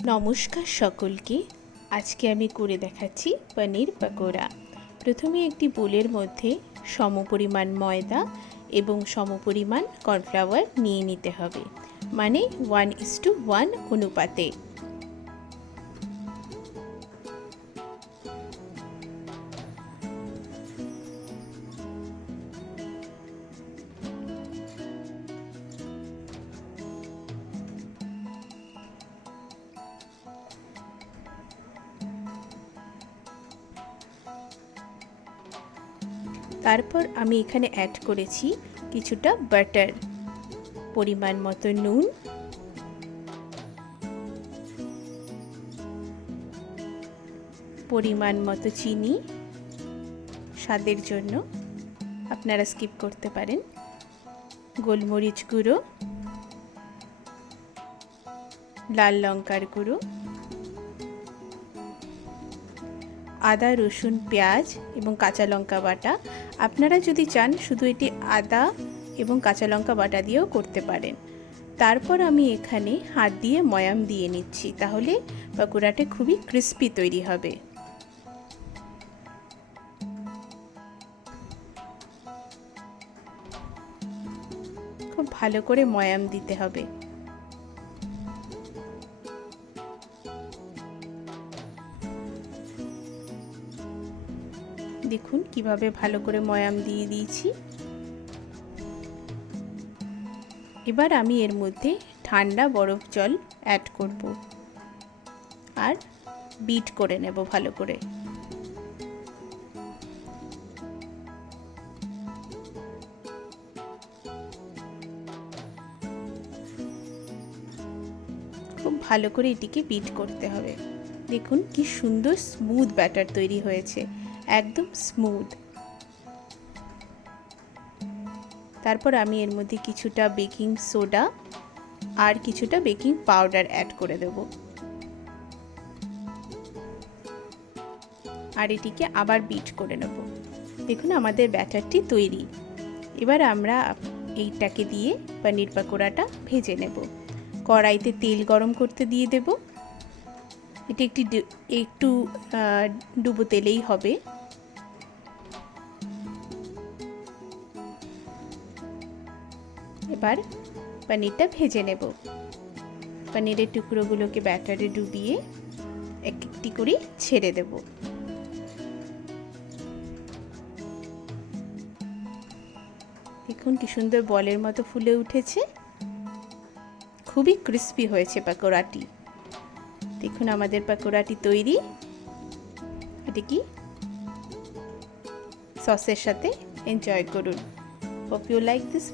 নমস্কার সকলকে। আজকে আমি করে দেখাচ্ছি পনির পকোড়া। প্রথমে একটি বোলের মধ্যে সমপরিমাণ ময়দা এবং সমপরিমাণ কর্নফ্লাওয়ার নিয়ে নিতে হবে, মানে 1:1 অনুপাতে। তারপর আমি এখানে অ্যাড করেছি কিছুটা বাটার, পরিমাণ মতো নুন, পরিমাণ মতো চিনি, স্বাদের জন্য আপনারা স্কিপ করতে পারেন, গোলমরিচ গুঁড়ো, লাল লঙ্কার গুঁড়ো, আদা রসুন পেঁয়াজ এবং কাঁচা লঙ্কা বাটা। আপনারা যদি চান শুধু এটি আদা এবং কাঁচা লঙ্কা বাটা দিয়েও করতে পারেন। তারপর আমি এখানে হাত দিয়ে ময়াম দিয়ে নিচ্ছি, তাহলে পকোড়াটা খুবই ক্রিস্পি তৈরি হবে। খুব ভালো করে ময়াম দিতে হবে। দেখুন কিভাবে ভালো করে ময়াম দিয়ে দিয়েছি। এবার আমি এর মধ্যে ঠান্ডা বরফ জল অ্যাড করব আর বিট করে নেব ভালো করে। খুব ভালো করে এটিকে বিট করতে হবে। দেখুন কি সুন্দর স্মুথ ব্যাটার তৈরি হয়েছে, একদম স্মুথ। তারপর আমি এর মধ্যে কিছুটা বেকিং সোডা আর কিছুটা বেকিং পাউডার অ্যাড করে দেব, আর এটিকে আবার বিট করে নেব। দেখুন আমাদের ব্যাটারটি তৈরি। এবার আমরা এইটাকে দিয়ে পনির পকোড়াটা ভেজে নেব। কড়াইতে তেল গরম করতে দিয়ে দেব। এটি একটু ডুবো তেলেই হবে। এবার পনিরটা ভেজে নেব। পনিরের টুকরোগুলোকে ব্যাটারে ডুবিয়ে এক একটি করে ছেড়ে দেব। দেখুন কি সুন্দর বলের মতো ফুলে উঠেছে, খুবই ক্রিস্পি হয়েছে পকোড়াটি। দেখুন আমাদের পকোড়াটি তৈরি। এটি কি সসের সাথে এনজয় করুন। Hope you like this.